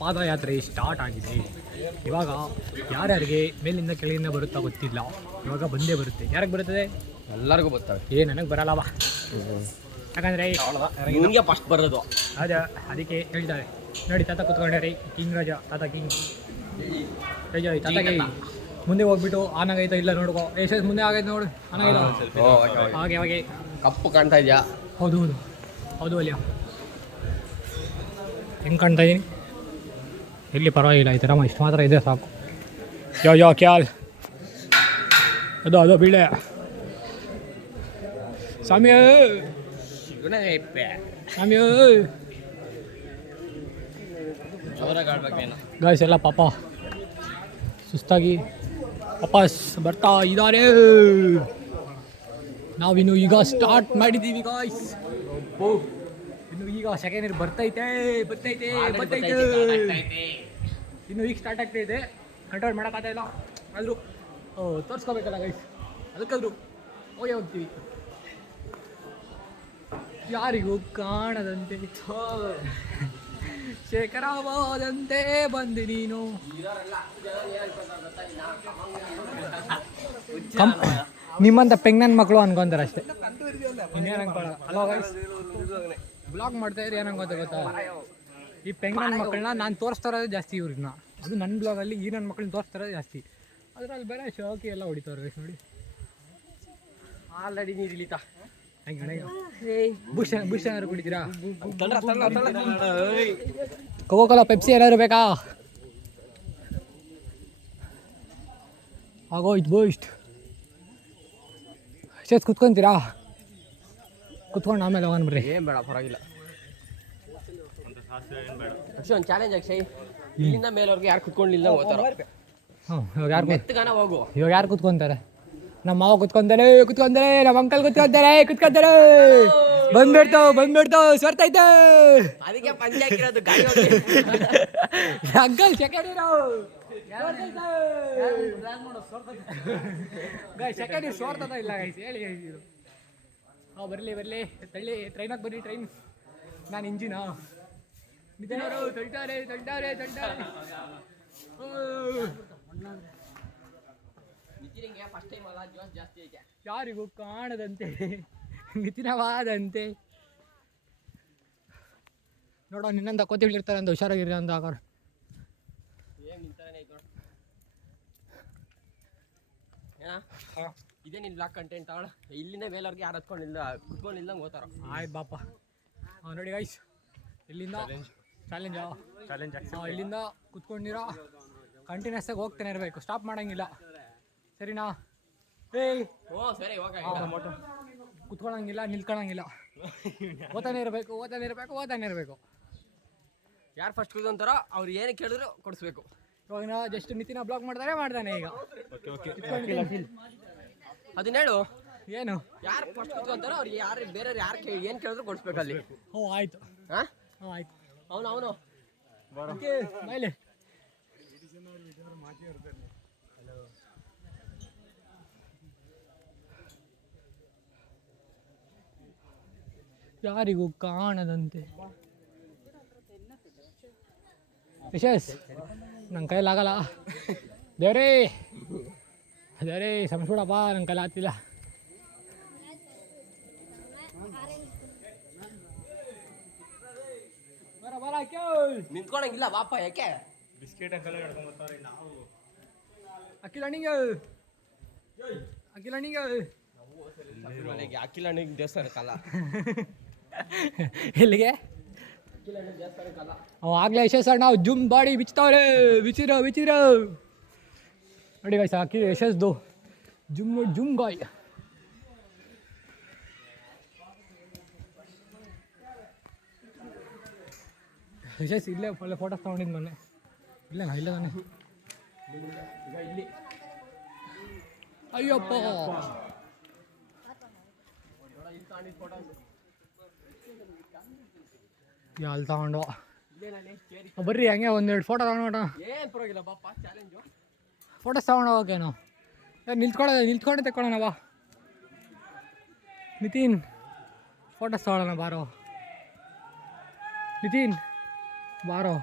ಪಾದಯಾತ್ರೆ ಸ್ಟಾರ್ಟ್ ಆಗಿದೆ. ಇವಾಗ ಯಾರ್ಯಾರಿಗೆ ಮೇಲಿಂದ ಕೆಳಗಿಂದ ಬರುತ್ತಾ ಗೊತ್ತಿಲ್ಲ, ಇವಾಗ ಬಂದೇ ಬರುತ್ತೆ. ಯಾರಿಗೆ ಬರುತ್ತದೆ? ಎಲ್ಲರಿಗೂ ಬರ್ತವೆ. ನನಗೆ ಬರಲ್ಲವಾ, ಯಾಕಂದರೆ ನಿಮಗೆ ಫಸ್ಟ್ ಬರೋದು ಅದಕ್ಕೆ ಹೇಳ್ತಾರೆ. ನೋಡಿ ತಾತ ಕೂತ್ಕೊಂಡ್ರಿ, ಕಿಂಗ್ ರಾಜ, ತಾತ ಕಿಂಗ್ ತಾತಗೆ ಮುಂದೆ ಹೋಗ್ಬಿಟ್ಟು ಆನಾಗೈತ ಇಲ್ಲ ನೋಡ್ಕೋ, ಎಷ್ಟು ಮುಂದೆ ಆಗೈತೆ ನೋಡು, ಆನಾಗೈತ ಹಾಗೆ ಹಾಗೆ ಕಪ್ಪು ಕಾಣ್ತಾ ಇದೆಯಾ? ಹೌದು ಹೌದು ಹೌದು ಅಲ್ಲಿಯ ಹೆಂಗೆ ಕಾಣ್ತಾ ಇದ್ದೀನಿ? ಎಲ್ಲಿ ಪರವಾಗಿಲ್ಲ, ಈ ಥರ ಇಷ್ಟು ಮಾತ್ರ ಇದೆ ಸಾಕು. ಯೋ ಕ್ಯಾಲ್ ಅದು ಬೀಳೆ ಸ್ವಾಮಿ ಸ್ವಾಮಿ ಗಾಯ್ಸ್ ಎಲ್ಲ ಪಾಪ ಸುಸ್ತಾಗಿ ವಾಪಸ್ ಬರ್ತಾ ಇದ್ದಾರೆ. ನಾವಿನ್ನು ಈಗ ಸ್ಟಾರ್ಟ್ ಮಾಡಿದ್ದೀವಿ ಗಾಯ್ಸ್. ಇನ್ನು ಈಗ ಸೆಕೆಂಡ್ ಇಯರ್ ಬರ್ತೈತೆ. ಇನ್ನು ಈಗ ಸ್ಟಾರ್ಟ್ ಆಗ್ತಾಯಿದೆ, ಕಂಟ್ರೋಲ್ ಮಾಡೋಕ್ಕಾಗ್ತಾ ಇಲ್ಲ. ಆದರೂ ತೋರಿಸ್ಕೋಬೇಕಲ್ಲ ಗೈಸ್, ಅದಕ್ಕಾದ್ರೂ ಹೋಗ್ತೀವಿ. ಯಾರಿಗೂ ಕಾಣದಂತೆ ಶೇಖರವಾದಂತೆ ಬಂದು ನೀನು. ನಿಮ್ಮಂತ ಪೆಂಗ್ನನ್ ಮಕ್ಕಳು ಅನ್ಕೊಂತಾರೆ ಅಷ್ಟೇ, ಇನ್ನೇನು ಅನ್ಕೊಳ್ಳೋ. ಅಲ್ವಾ ಗೈಸ್, ಬ್ಲಾಗ್ ಮಾಡ್ತಾ ಇದ್ರೆ ಏನು ಅನ್ಕೋತ ಗೊತ್ತಾ? ಈ ಪೆಂಗ್ನನ್ ಮಕ್ಕಳನ್ನ ನಾನು ತೋರಿಸ್ತಾ ಇರೋದು ಜಾಸ್ತಿ, ಇವ್ರನ್ನ. ಅದು ನನ್ನ ಬ್ಲಾಗಲ್ಲಿ ಈ ನನ್ನ ಮಕ್ಕಳನ್ನ ತೋರಿಸ್ತಾ ಇರೋದು ಜಾಸ್ತಿ. ಅದ್ರಲ್ಲಿ ಬೇರೆ ಶೋಕಿ ಎಲ್ಲ ಹೊಡಿತಾರೆ ಗೈಸ್. ನೋಡಿ ಆಲ್ರೆಡಿ ನೀರು ಇಳಿತಾ ಬುಷ್ ಏನಾದ್ರು ಕುಡಿತೀರಾ? ಕೋಕೋಕೋಲಾ, ಪೆಪ್ಸಿ ಏನಾದ್ರು ಬೇಕಾ? ಆಗೋಯ್ತು ಬೋಯ್ಸ್ಟ್. ಎಷ್ಟೊತ್ತು ಕುತ್ಕೊಂತೀರಾ? ಕುತ್ಕೊಂಡು ಆಮೇಲೆ ಹೋಗೋಣ ಬರ್ರಿ. ಏನು ಬೇಡ, ಪರವಾಗಿಲ್ಲ. ಒಂದು ಚಾಲೆಂಜ್ ಅಕ್ಷಯ್, ಇಲ್ಲಿಂದ ಮೇಲವ್ರಿಗೆ ಯಾರು ಕುತ್ಕೊಂಡಿಲ್ಲ ಹೋಗ್ತಾರೋ. ಇವಾಗ ಯಾರು ಎತ್ತಗಾನ ಹೋಗು. ಇವಾಗ ಯಾರು ಕುತ್ಕೊಂತಾರೆ? ನಮ್ಮ ಮಾವ ಕುತ್ಕೊಂತಾರೆ, ನಮ್ಮ ಅಂಕಲ್ ಕುತ್ಕೊಂತಾರೆ. ಬಂದ್ಬಿಡ್ತಾವ್ ಸ್ವರ್ತೈತೆ. ಅದಕ್ಕೆ ಪಂಚೆ ಹಾಕಿರೋದು ಗಾಡಿ ಅಂಕಲ್ ಸೆಕೆಂಡ್ ಇಯರ್ ಸೋರ್ತದ ಇಲ್ಲ ಗೈಸ್, ಹೇಳಿ ಇದು. ಬರಲಿ ತಳ್ಳಿ, ಟ್ರೈನಾಗ ಬರ್ರಿ. ಟ್ರೈನ್ ನಾನು ಇಂಜಿನ. ನಿತಿನವರು ತಳ್ತಾರೆ. ಯಾರಿಗೂ ಕಾಣದಂತೆ ನಿತಿನವಾದಂತೆ. ನೋಡೋ ನಿನ್ನಂತ ಕೋತಿಗಳಿರ್ತಾರೆ ಅಂತ ಹುಷಾರಾಗಿರಿ ಅಂತ ಹಾಕೋರು. ಇದೇ ನಿನ್ ಬ್ಲಾಗ್ ಕಂಟೆಂಟ್ ಅವಳ. ಇಲ್ಲಿಂದ ಮೇಲವ್ರಿಗೆ ಯಾರು ಕುತ್ಕೊಂಡಿಲ್ಲ ಹೋಗ್ತಾರ. ಆಯ್ತು ಬಾಪ. ನೋಡಿ ಗೈಸ್, ಇಲ್ಲಿಂದ ಚಾಲೆಂಜ್ ಇಲ್ಲಿಂದ ಕುತ್ಕೊಂಡಿರೋ ಕಂಟಿನ್ಯೂಸ್ ಆಗಿ ಹೋಗ್ತಾನೆ ಇರಬೇಕು, ಸ್ಟಾಪ್ ಮಾಡೋಂಗಿಲ್ಲ. ಸರಿನಾ? ಸರಿ, ಕುತ್ಕೊಳ್ಳೋಂಗಿಲ್ಲ, ನಿಲ್ಕೊಳ್ಳೋಂಗಿಲ್ಲ, ಓದ್ತಾನೆ ಇರಬೇಕು. ಯಾರು ಫಸ್ಟ್ ಕೂತ್ಕೊಂತಾರೋ ಅವ್ರು ಏನು ಕೇಳಿದ್ರು ಕೊಡಿಸ್ಬೇಕು. ಇವಾಗ ಜಸ್ಟ್ ನಿತಿನ ಬ್ಲಾಗ್ ಮಾಡ್ತಾನೆ ಈಗ. ಅದನ್ನ ಹೇಳು. ಏನು? ಯಾರು ಫಸ್ಟ್ ಕೂತ್ಕೊಂತಾರೋ ಅವ್ರು ಯಾರು ಬೇರೆ ಯಾರು ಏನು ಕೇಳಿದ್ರು ಕೊಡಿಸ್ಬೇಕು ಅಲ್ಲಿ. ಆಯ್ತು. ಆಯ್ತು. ಅವನು ಬಾಯ್ಲೆ. ಯಾರಿಗೂ ಕಾಣದಂತೆ. ವಿಶೇಷ್ ನನ್ನ ಕೈಲಾಗಲ್ಲ. ದೇವ್ರೇ ಸಮಸ್ಬಿಡಪ್ಪ, ನನ್ನ ಕೈಲಿ ಆಗ್ತಿಲ್ಲ. ನಿಂತ್ಕೊಳಂಗಿಲ್ಲ ಬಾಪ. ಯಾಕೆ? ಬಿಸ್ಕೆಟ್ ಅಕ್ಕಿಲ ಅಕ್ಕಿಲಣ್ಣಿಗೆ ದೇವಸ್ಥಾನಕ್ಕಲ್ಲ. ಎಲ್ಲಿಗೆ? ಆಗ್ಲೇ ಯಶಸ್ ನಾವು ಜುಮ್ ಬಾಡಿ ಬಿಚ್ತಾವ್ರೆ. ಬಿಚ್ಚಿರೋ ನೋಡಿ ಗಾಯ್ಸ್, ಹಾಕಿ ಯಶಸ್ದು ಜುಮ್ ಗಾಯ್. ಯಶಸ್ ಇಲ್ಲೇ ಒಳ್ಳೆ ಫೋಟೋಸ್ ತೊಗೊಂಡಿದ್ದು ಮೊನ್ನೆ. ಇಲ್ಲ ತಾನೆ ಇಲ್ಲಿ. ಅಯ್ಯಪ್ಪ, ಅಲ್ಲಿ ತಗೊಂಡು ಬರ್ರಿ, ಹಂಗೆ ಒಂದೆರಡು ಫೋಟೋ ತಗೊಂಡು. ಏನು ಪರವಾಗಿಲ್ಲ ಬಾಪ, ಚಾಲೆಂಜು. ಫೋಟೋಸ್ ತಗೊಂಡು ಹೋಗೇನು? ನಿಲ್ತ್ಕೊಂಡೆ ತಗೊಳ್ಳೋಣ ಬಾ. ನಿತಿನ್ ಫೋಟೋಸ್ ತಗೊಳ್ಳೋಣ ಬಾರೋ. ನಿತಿನ್ ಬಾರೋ.